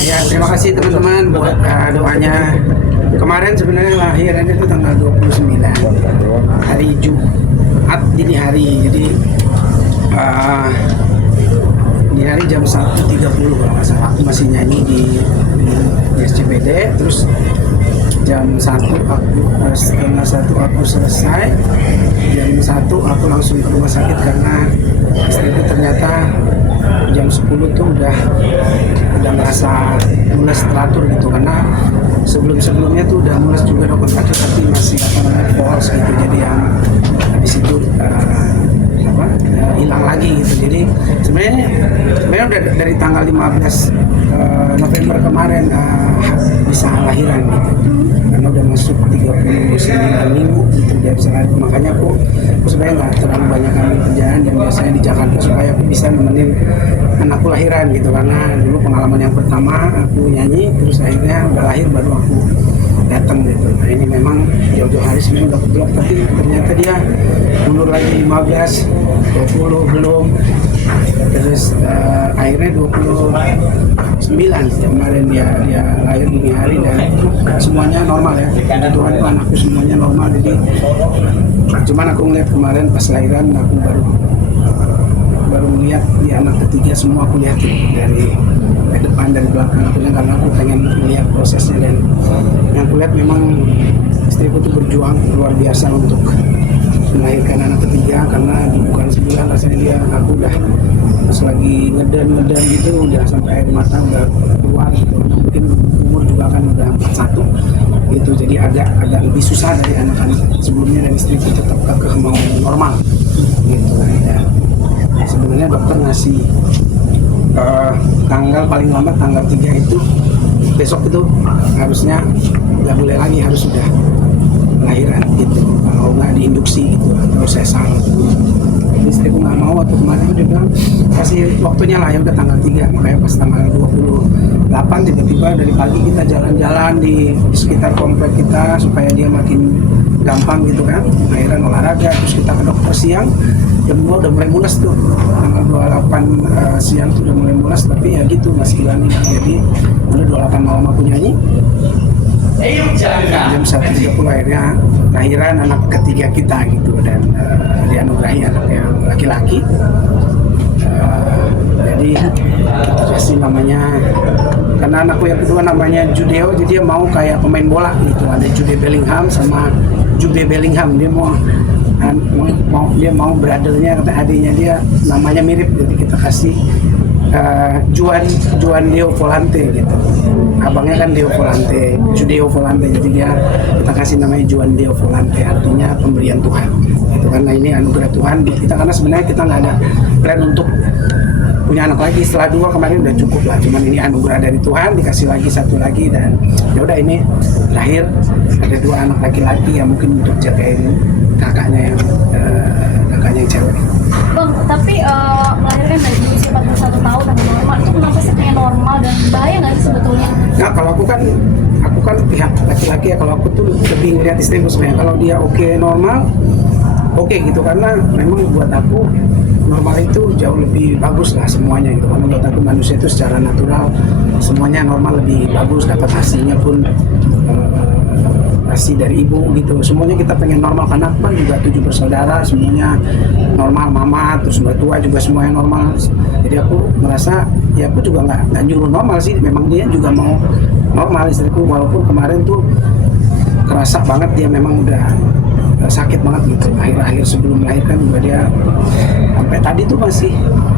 Ya, terima kasih teman-teman buat doanya. Kemarin sebenarnya lahirannya itu tanggal 29 hari Jumat dini hari. Jadi dini hari jam 1.30 kalau nggak salah. Aku masih nyanyi di SCBD. Terus jam 1 setengah 1 aku selesai. Jam 1 aku langsung ke rumah sakit karena istriku ternyata jam 10 tuh udah merasa mules teratur gitu, karena sebelumnya tuh udah mules juga dokter kaki tapi masih false gitu, jadi yang habis itu hilang lagi gitu. Jadi sebenarnya udah dari tanggal 15 November kemarin bisa lahiran gitu, karena udah masuk 39 minggu gitu dia bisa lahir. Makanya aku sebenarnya nggak terlalu banyak ambil kerjaan dan biasanya di Jakarta supaya aku bisa nemenin anakku lahiran gitu, karena dulu pengalaman yang pertama aku nyanyi terus akhirnya udah lahir baru aku datang gitu. Nah ini memang jauh-jauh hari sebenarnya udah keblok, tapi ternyata dia mundur lagi 15, 20 belum, terus akhirnya 29 kemarin dia lahir dini hari dan semuanya normal ya. Kebetulan anakku semuanya normal, jadi cuman aku ngeliat kemarin pas lahiran aku baru melihat di anak ketiga semua aku lihat dari depan dari belakang aku, karena aku pengen melihat prosesnya. Dan yang aku lihat memang istriku tuh berjuang luar biasa untuk melahirkan anak ketiga, karena bukan sebulan rasanya aku udah pas lagi ngeden gitu udah sampai air mata udah keluar gitu. Mungkin umur juga kan udah 41 gitu, jadi agak lebih susah dari anak-anak sebelumnya, dan istriku tetap kekeh mau normal gitu ya. Sebenarnya dokter ngasih tanggal paling lambat tanggal 3 itu besok itu harusnya nggak boleh lagi, harus sudah lahiran gitu, kalau nggak diinduksi gitu atau sesar gitu. Istriku nggak mau, waktu kemarin dia bilang kasih waktunya lah, ya udah tanggal 3. Makanya pas tanggal 28 tiba-tiba dari pagi kita jalan-jalan di sekitar komplek kita supaya dia makin gampang gitu kan, lahiran olahraga. Terus kita ke dokter siang, jam 2 udah mulai mules tuh, tanggal 28 siang tuh udah mulai mules, tapi ya gitu masih hilangin. Jadi udah 28 malam aku nyanyi, jam 1.30 akhirnya lahiran anak ketiga kita gitu, dan dianugerahi anak yang laki-laki. Jadi kita kasih namanya, karena anakku yang kedua namanya Judeo, jadi dia mau kayak pemain bola gitu, ada Jude Bellingham sama Jude Bellingham. Dia mau brothernya, kata adiknya dia namanya mirip, jadi kita kasih Juan Deo Volante gitu. Abangnya kan Deo Volante, Judeo Volante, jadi kita kasih namanya Juan Deo Volante, artinya pemberian Tuhan. Itu karena ini anugerah Tuhan buat kita, karena sebenarnya kita nggak ada plan untuk punya anak lagi setelah 2 kemarin udah cukup lah. Cuman ini anugerah dari Tuhan, dikasih lagi 1 lagi, dan ya udah ini terakhir ada 2 anak laki-laki yang mungkin untuk jagain kakaknya yang cewek. Bang, tapi melahirkan dari usia 41 tahun dan normal itu kenapa sih kayak normal, dan bahaya nggak sih sebetulnya? Nah kalau aku kan pihak laki-laki ya, kalau aku tuh lebih ngeliat istriku sebenarnya, kalau dia oke normal oke gitu, karena memang buat aku normal itu jauh lebih bagus lah semuanya gitu, karena buat aku manusia itu secara natural semuanya normal lebih bagus, dapat hasilnya pun asi dari ibu gitu, semuanya kita pengen normal, karena kan juga 7 bersaudara semuanya normal, mama terus mertua juga semuanya normal. Jadi aku merasa ya aku juga nggak nyuruh normal sih, memang dia juga mau normal istriku, walaupun kemarin tuh kerasa banget dia memang udah sakit banget gitu, akhir-akhir sebelum melahirkan juga dia sampai tadi tuh masih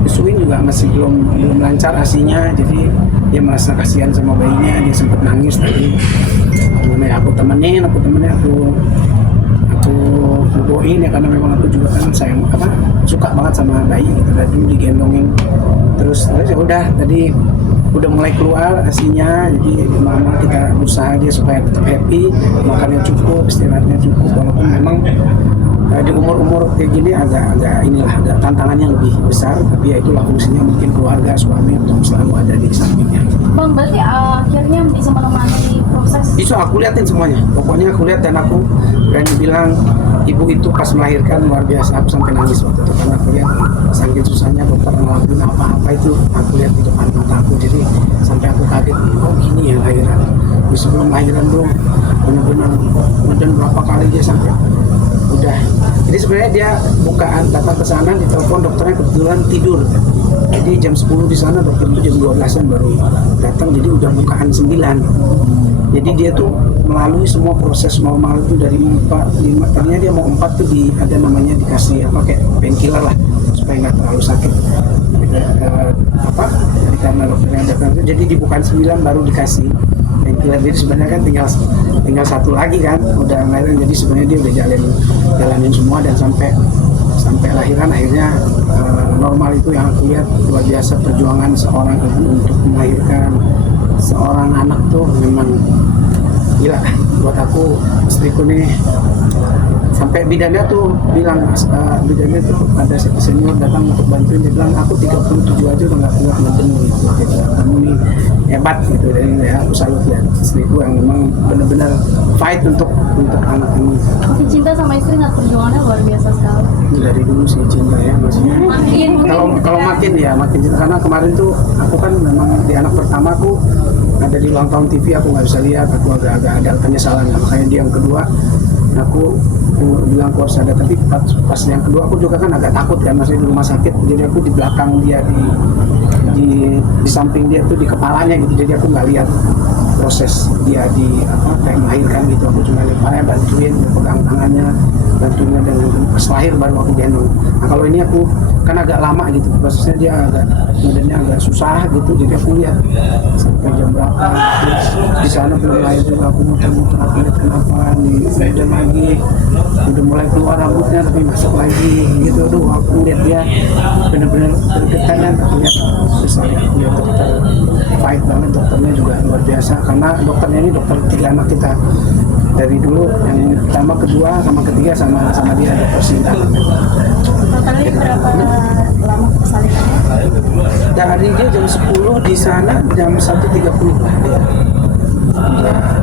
disuin juga masih belum lancar asinya, jadi dia merasa kasihan sama bayinya, dia sempat nangis tadi. Aku temenin, aku boboin ya, karena memang aku juga kan suka banget sama bayi gitu, dan dulu digendongin terus ya udah tadi udah mulai keluar asinya, jadi mama kita usaha dia supaya tetap happy, makannya cukup, istirahatnya cukup, walaupun memang di umur kayak gini agak tantangannya lebih besar, tapi ya itulah fungsinya mungkin keluarga, suami untuk selalu ada di sampingnya. Bang, berarti akhirnya bisa menemani proses? Itu aku liatin semuanya, pokoknya aku lihat, dan aku berani bilang ibu itu pas melahirkan luar biasa, aku sampai nangis waktu itu, karena aku lihat saking susahnya dokter ngelakuin apa-apa itu, aku lihat di depan mata aku, jadi sampai aku kaget kaget, oh gini ya lahiran. Di sebelum lahiran tuh benar-benar kemudian berapa kali dia sampai udah. Jadi sebenarnya dia bukaan datang ke sana, ditelepon dokternya kebetulan tidur. Jadi jam 10 di sana, dokter itu jam 12-an baru datang, jadi udah bukaan 9. Jadi dia tuh melalui semua proses normal itu dari 4, 5, tadinya dia mau 4 tuh ada namanya dikasih apa kayak painkiller lah supaya nggak terlalu sakit. Jadi karena dokternya datang itu, jadi di bukaan 9 baru dikasih painkiller. Jadi sebenarnya kan tinggal satu lagi kan udah lahiran, jadi sebenarnya dia udah jalanin semua dan sampai lahiran akhirnya normal. Itu yang aku lihat luar biasa perjuangan seorang ibu untuk melahirkan seorang anak tuh memang gila buat aku. Istriku nih sampai bidannya tuh bilang, bidannya tuh ada senior datang untuk bantuin, dia bilang aku 37 aja udah gak kuat ngeden gitu. Jadi kamu nih hebat gitu. Dan ya aku salut lihat istriku yang memang benar-benar fight untuk anak ini. Masih cinta sama istri, nggak, perjuangannya luar biasa sekali. Dari dulu sih cinta ya, maksudnya Makin kalau makin cinta, karena kemarin tuh aku kan memang di anak pertama aku ada di ulang tahun TV, aku nggak bisa lihat, aku agak ada penyesalan, makanya dia yang kedua aku bilang aku harus ada, tapi pas yang kedua aku juga kan agak takut kan, masih di rumah sakit, jadi aku di belakang dia, di samping dia tuh di kepalanya gitu, jadi aku nggak lihat proses dia kayak melahirkan gitu. Aku cuma lihat bantuin, pegang tangannya, bantuinnya, dan pas lahir baru aku gendong. Nah kalau ini aku kan agak lama gitu prosesnya, dia kemudiannya agak susah gitu, jadi aku lihat sampai jam berapa. Terus di sana belum lahir juga aku muter-muter, aku lihat kenapa nih kemudian lagi udah mulai keluar rambutnya tapi masuk lagi gitu. Aduh, aku lihat dia benar-benar bergetar dan aku lihat besar. Aku lihat dokter fight banget, dokternya juga luar biasa, karena dokternya ini dokter 3 anak kita dari dulu, yang pertama, kedua, sama ketiga sama dia, dokter Sinta. Totalnya berapa lama persalinan? Dari dia jam 10 di sana, jam 1.30 lah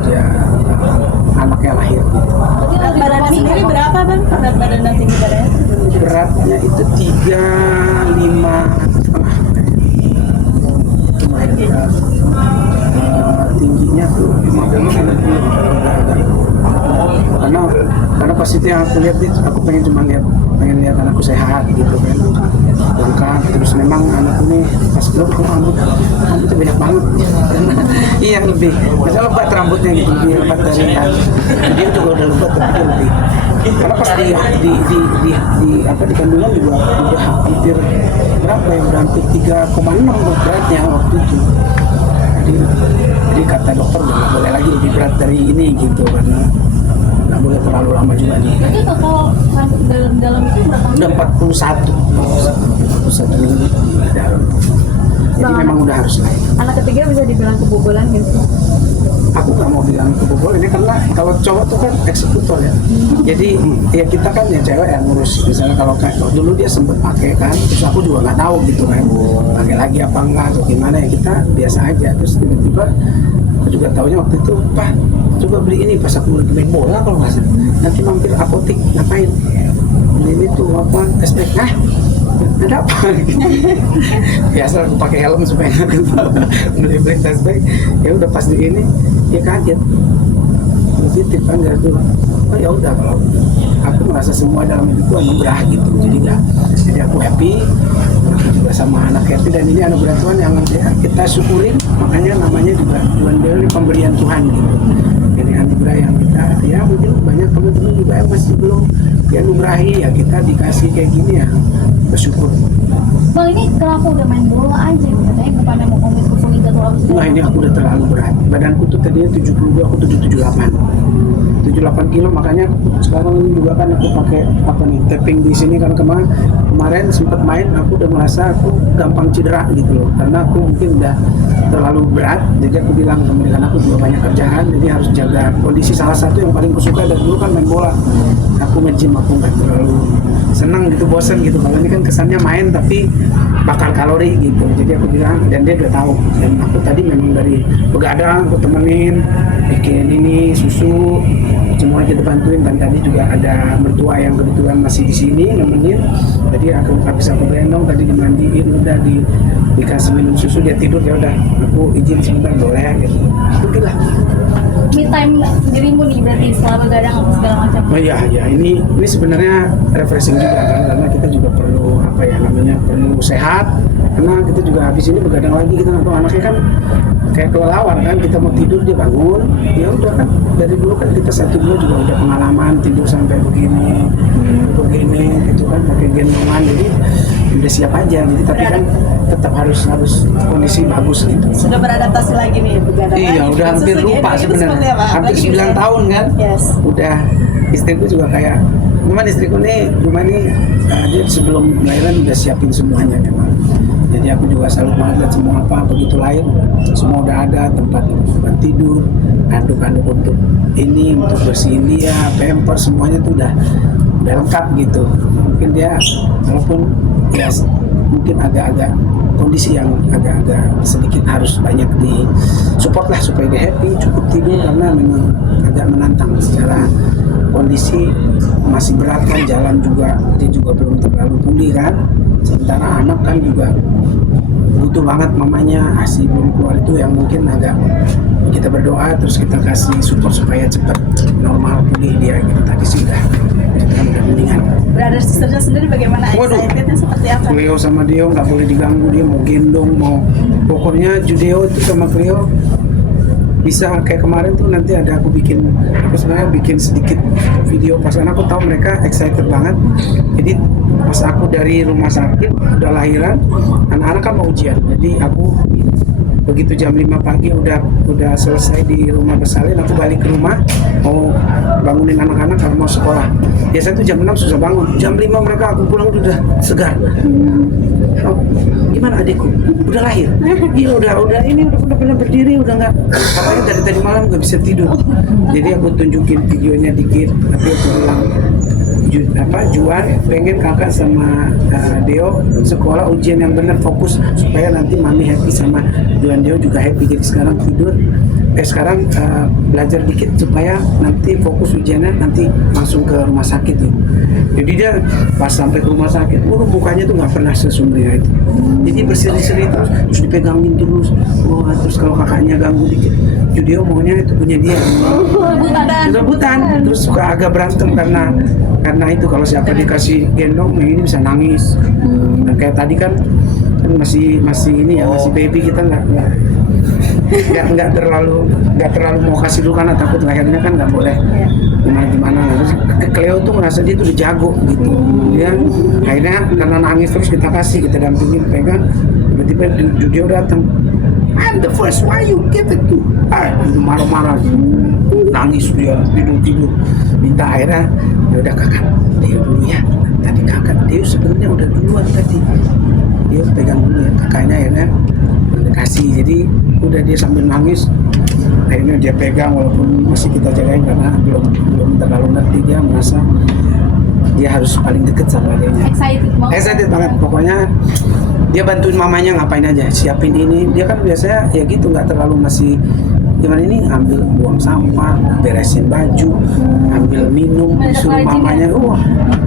dia anaknya lahir gitu. Berat badannya sendiri berapa, Bang? Berat badan dan tinggi badannya? Beratnya itu 35,5. Lumayan berat. Tingginya tuh 50 karena pas itu yang aku lihat itu, aku pengen lihat anakku sehat gitu kan, lengkap. Terus memang anakku nih pas belum rambutnya banyak banget. Iya, lebih misalnya lebat rambutnya gitu, lebih lebat dari dia juga udah lebat, tapi dia lebih, karena pas di kandungan juga udah hampir berapa ya, udah hampir 3,6 beratnya waktu itu. Jadi kata dokter udah nggak boleh lagi lebih berat dari ini gitu, karena nggak boleh terlalu lama juga nih. Itu total dalam itu berapa? Udah 41 minggu di dalam. Jadi memang udah harus lahir. Anak ketiga bisa dibilang kebobolan gitu. Aku nggak mau bilang kebobolan ini, karena kalau cowok tuh kan eksekutor ya. Jadi ya kita kan ya cewek yang ngurus. Misalnya kalau dulu dia sempet pakai kan, terus aku juga nggak tahu gitu kan, pakai lagi apa enggak atau gimana, ya kita biasa aja. Terus tiba-tiba aku juga taunya waktu itu, Pak coba beli ini, pas aku lagi main bola kalau nggak salah, nanti mampir apotik, ngapain beli ini tuh apa, tespek, ada apa biasa aku pakai helm supaya nggak kenal, beli tespek. Ya udah pas di ini dia kaget, positif kan, nggak tuh. Oh ya udah, kalau aku merasa semua dalam hidupku anugerah gitu, jadi aku happy, aku juga sama anak happy, dan ini anugerah Tuhan yang ya, kita syukurin. Makanya namanya juga dari pemberian Tuhan gitu. Ini anugerah yang kita, ya mungkin banyak teman-teman juga yang masih belum dianugerahi, ya kita dikasih kayak gini ya bersyukur. Bang, ini kenapa udah main bola aja gitu, katanya kepada mau komit ke Fully terlalu Nah ini aku udah terlalu berat, badanku tuh tadinya 72, aku tuh 78 kilo, makanya sekarang ini juga kan aku pakai apa nih, tapping di sini kan. Kemarin sempat main, aku udah merasa aku gampang cedera gitu loh, karena aku mungkin udah terlalu berat. Jadi aku bilang kemudian aku juga banyak kerjaan, jadi harus jaga kondisi. Salah satu yang paling kusuka dari dulu kan main bola, aku main gym, aku nggak terlalu senang gitu, bosen gitu. Kalau ini kan kesannya main tapi bakar kalori gitu, jadi aku bilang, dan dia udah tahu. Dan aku tadi memang dari begadang, aku temenin bikin ini susu, semua kita bantuin. Dan tadi juga ada mertua yang kebetulan masih di sini nemenin, jadi aku bisa aku gendong, tadi dimandiin, udah dikasih minum susu, dia tidur, ya udah aku izin sebentar boleh gitu. Oke lah. Me time dirimu nih berarti setelah begadang apa segala macam. Oh iya, ya ini sebenarnya refreshing juga kan, karena kita juga perlu apa ya namanya, perlu sehat, karena kita juga habis ini begadang lagi, kita nggak tahu anaknya kan kayak kelelawar kan, kita mau tidur dia bangun, ya udah kan dari dulu kan kita 1-2 juga udah pengalaman tidur sampai begini gitu kan, pakai gendongan, jadi udah siap aja gitu, tapi kan tetap harus kondisi bagus gitu. Sudah beradaptasi lagi nih begadang. Iya, udah hampir lupa sebenarnya. Hampir 9 tahun kan. Yes. Udah, istriku juga kayak, cuman istriku nih, dia sebelum lahiran udah siapin semuanya memang. Jadi aku juga salut banget lihat semua apa begitu lahir, semua udah ada, tempat tidur, anduk-anduk untuk ini, untuk bersihin dia, pamper, semuanya tuh udah lengkap gitu. Mungkin dia walaupun ya mungkin agak-agak kondisi yang agak-agak sedikit harus banyak di support lah supaya dia happy, cukup tidur, karena memang agak menantang secara kondisi masih berat kan, jalan juga dia juga belum terlalu pulih kan, sementara anak kan juga butuh banget mamanya, ASI belum keluar, itu yang mungkin agak kita berdoa terus kita kasih support supaya cepat normal pulih dia gitu. Tadi sih udah mendingan. Brother sisternya sendiri bagaimana? Excitednya seperti apa? Cleo sama Dio nggak boleh diganggu, dia mau gendong, mau pokoknya Judeo itu sama Cleo bisa kayak kemarin tuh, nanti ada aku sebenarnya bikin sedikit video pas aku tahu mereka excited banget. Jadi pas aku dari rumah sakit udah lahiran, anak-anak kan mau ujian, jadi aku begitu jam 5 pagi udah selesai di rumah bersalin, aku balik ke rumah mau bangunin anak-anak kalau mau sekolah. Biasanya tuh jam 6 susah bangun, jam 5 mereka aku pulang udah segar. Oh, gimana adikku? Udah lahir? Iya udah ini udah pernah berdiri, udah nggak, katanya dari tadi malam nggak bisa tidur. Jadi aku tunjukin videonya dikit, tapi aku bilang Juan pengen kakak sama Deo sekolah ujian yang benar, fokus supaya nanti mami happy sama Juan Deo juga happy. Jadi sekarang tidur, sekarang belajar dikit supaya nanti fokus ujiannya, nanti langsung ke rumah sakit ya. Jadi dia pas sampai ke rumah sakit, mukanya tuh nggak pernah sesumringah itu. Jadi berseri-seri terus dipegangin terus. Terus kalau kakaknya ganggu dikit, Judio maunya itu punya dia. Rebutan. Terus suka agak berantem karena itu kalau siapa dikasih gendong, ini bisa nangis. Nah, kayak tadi kan masih ini ya, masih baby, kita nggak terlalu mau kasih dulu karena takut lahirnya kan nggak boleh gimana. Terus Cleo tuh ngerasa dia tuh udah jago gitu, dia akhirnya karena nangis terus kita dampingin, pegang, tiba-tiba dia datang, I'm the first, why you give it to? Marah-marah, nangis dia, tidur, minta akhirnya, ya udah kakak Deo dulu ya, tadi kakak Deo sebenarnya udah duluan tadi, dia pegang dulu ya, kakaknya akhirnya kasih, jadi udah dia sambil nangis, akhirnya dia pegang walaupun masih kita jagain karena belum terlalu ngerti, dia merasa dia harus paling deket sama adanya. Excited banget, pokoknya dia bantuin mamanya ngapain aja, siapin ini, dia kan biasanya ya gitu, nggak terlalu masih gimana ini, ambil buang sampah, beresin baju, ambil minum, disuruh mamanya,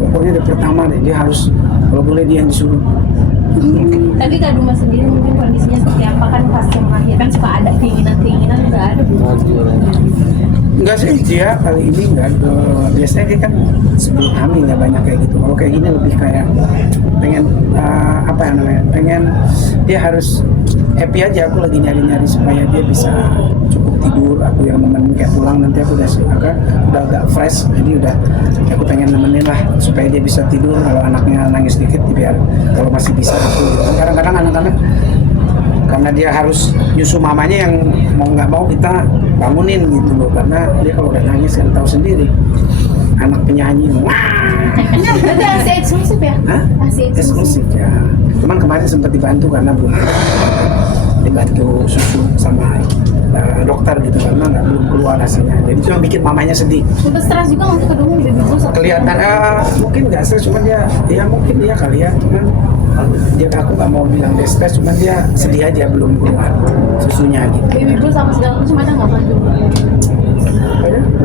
pokoknya dari pertama deh, dia harus kalau boleh dia yang disuruh. Tapi Kak Duma sendiri mungkin kondisinya seperti apa, kan pas yang lahir kan suka ada keinginan nggak ada bu? Enggak sih, dia kali ini enggak ada. Biasanya dia kan sebelum hamil nggak banyak kayak gitu. Kalau kayak gini lebih kayak pengen pengen dia harus happy aja. Aku lagi nyari supaya dia bisa cukup tidur. Aku yang nemenin kayak pulang nanti aku udah agak fresh. Jadi aku pengen nemenin lah supaya dia bisa tidur. Kalau anaknya nangis dikit, biar kalau masih bisa aku gitu. Kadang-kadang anak-anak karena dia harus nyusu mamanya yang mau nggak mau kita bangunin gitu loh, karena dia kalau udah nangis kan tahu sendiri anak penyanyi. Berarti ASI eksklusif ya? ASI eksklusif ya, cuman kemarin sempat dibantu karena belum dibantu susu sama dokter gitu karena belum keluar hasilnya, jadi itu yang bikin mamanya sedih. Sempat stres juga waktu kedua di baby blues? Kelihatan mungkin nggak stres, cuman dia mungkin dia kali ya, cuman dia, aku nggak mau bilang dia stres, cuman dia sedih aja belum keluar susunya gitu. Baby blues sama segala macam ada nggak Mas?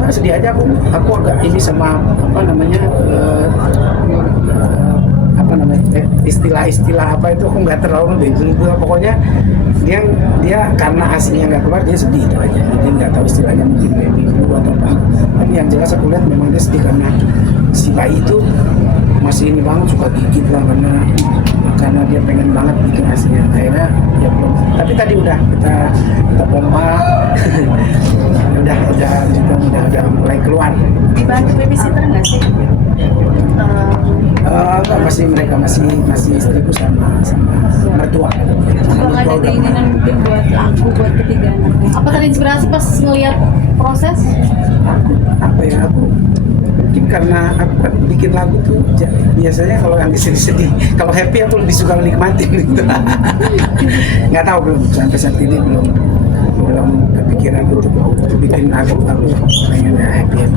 Nah, sedih aja aku agak ini sama apa namanya istilah-istilah apa itu aku nggak terlalu begitu. Pokoknya dia karena aslinya nggak keluar dia sedih itu aja. Jadi nggak tahu istilahnya mungkin baby blue atau apa. Tapi yang jelas aku lihat memang dia sedih karena si bayi itu masih ini banget suka gigit lah karena dia pengen banget bikin aslinya. Akhirnya ya belum. Tapi tadi udah kita pompa, udah mulai keluar. Dibantu babysitter nggak sih? Enggak, masih istriku sama mertua. Kalau ada keinginan mungkin buat lagu buat ketiga anaknya. Apa terinspirasi pas ngeliat proses? Aku mungkin karena aku kan bikin lagu tuh biasanya kalau yang sedih-sedih, kalau happy aku lebih suka menikmati gitu. Nggak tahu, belum sampai saat ini belum kepikiran untuk bikin lagu pengen happy.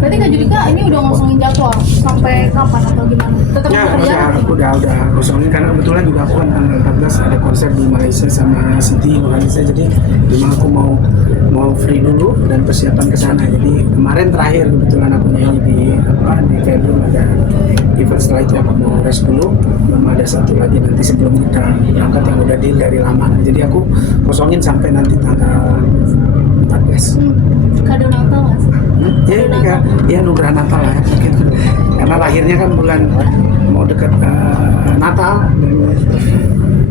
Berarti Kak Judika ini udah ngosongin jadwal sampai kapan atau gimana? Tetap Ya, kerjaan? udah kosongin karena kebetulan juga aku kan tanggal 14 ada konser di Malaysia sama Siti Nurhaliza, jadi memang aku mau free dulu dan persiapan ke sana. Jadi kemarin terakhir kebetulan aku nyanyi di Veldrum ada event, setelah itu aku mau rest dulu, belum ada satu lagi nanti sebelum kita berangkat yang udah deal dari lama. Jadi aku kosongin sampai nanti tanggal 14. Kado Natal nggak sih? Ya nugrah Natal lah ya, mungkin karena lahirnya kan bulan mau dekat Natal, dan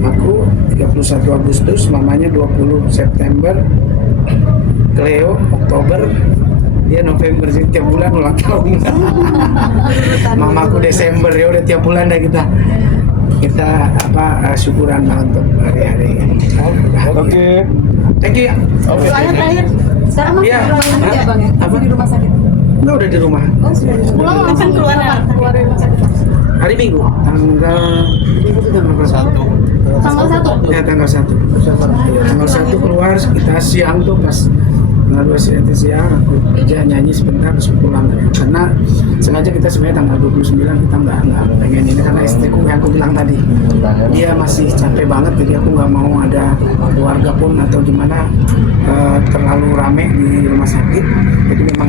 aku 31 Agustus, mamanya 20 September, Cleo Oktober, dia November, sih tiap bulan ulang tahun. Mamaku Desember, ya udah tiap bulan deh kita syukuran lah untuk hari-hari ini. Oke. Thank you ya. Soalnya terakhir sekarang masih Iya. di rumah sakit ya bang ya? Apa? Masih di rumah sakit. Enggak, udah di rumah. Oh sudah di rumah. Pulang langsung keluar ya? keluar dari rumah sakit. Hari Minggu, tanggal Minggu itu tanggal berapa? Tanggal 1. Ya tanggal 1. Tanggal 1 keluar, kita siang tuh pas tanggal 2 siang aku kerja nyanyi sebentar terus pulang. Karena sengaja kita sebenarnya tanggal 29 kita nggak pengen ini karena istriku yang aku bilang tadi dia masih capek banget, jadi aku nggak mau ada keluarga pun atau gimana terlalu rame di rumah sakit. Jadi memang